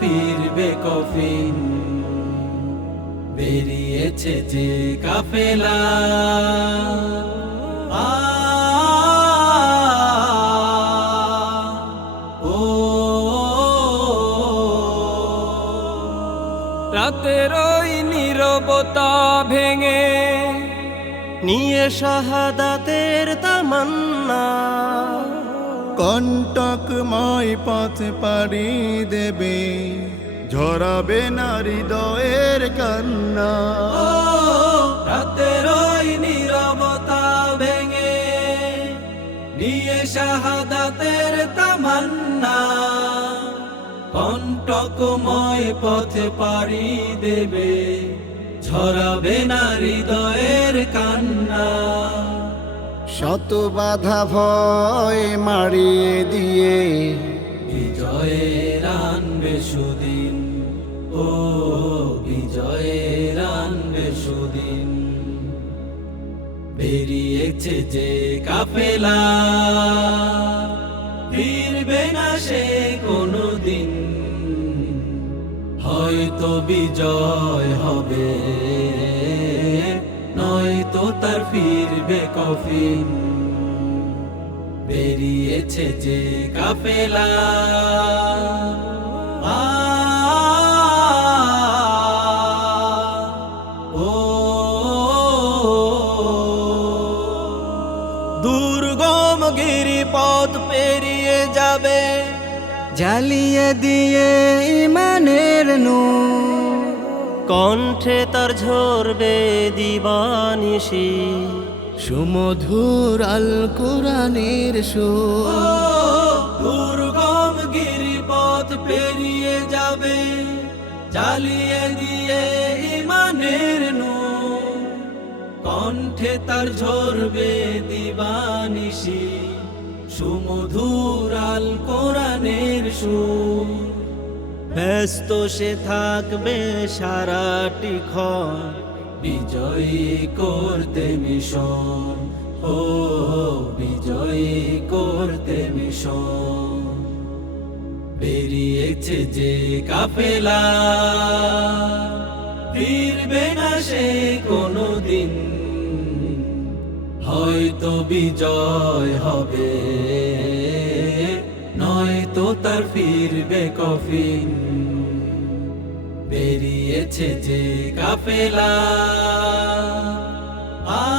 ফিরবে কফিন। বেরিয়েছে যে কাফেলা। রাতের ওই নীরবতা ভেঙে নিয়ে শাহাদাতের তামান্না। কণ্টকময় পথ পাড়ি দেবে, ঝরাবে না হৃদয়ের কান্না। রাতের নীরবতা ভেঙে নিয়ে শাহাদাতের তামান্না। কণ্টকময় পথে পাড়ি দেবে, ঝরাবে না হৃদয়ের কান্না। শত বাধা ভয় মারিয়ে দিয়ে। বিজয়ের আনবে সুদিন, ও বিজয়ের আনবে সুদিন। বেরিয়েছে যে কাফেলা, ফিরবে না সে কোনো দিন হয়তো বিজয় হবে। নয়তো তার ফিরবে কফিন। বেরিয়েছে যে কাফেলা। দুর্গম পেরিয়ে যাবে জ্বালিয়ে দিয়ে ইমানের নু কণ্ঠে তার ঝরবে দিবানিশি সুমধুর আল কোরআনের দুর্গম গিরিপথ পেরিয়ে যাবে জ্বালিয়ে দিয়ে ইমানের নু কণ্ঠে তার ঝরবে দিবানিশি সুমধুর আল কোরআনের সুর। ব্যস্ত সে থাকবে সারাটি ক্ষণ। বিজয়ী করতে মিশন। ও বিজয়ী করতে মিশন। বেরিয়েছে যে কাফেলা। ফিরবে না সে কোনো দিন হয়তো বিজয় হবে। নয়তো তার ফিরবে কফিন। বেরিয়েছে যে কাফেলা। আ,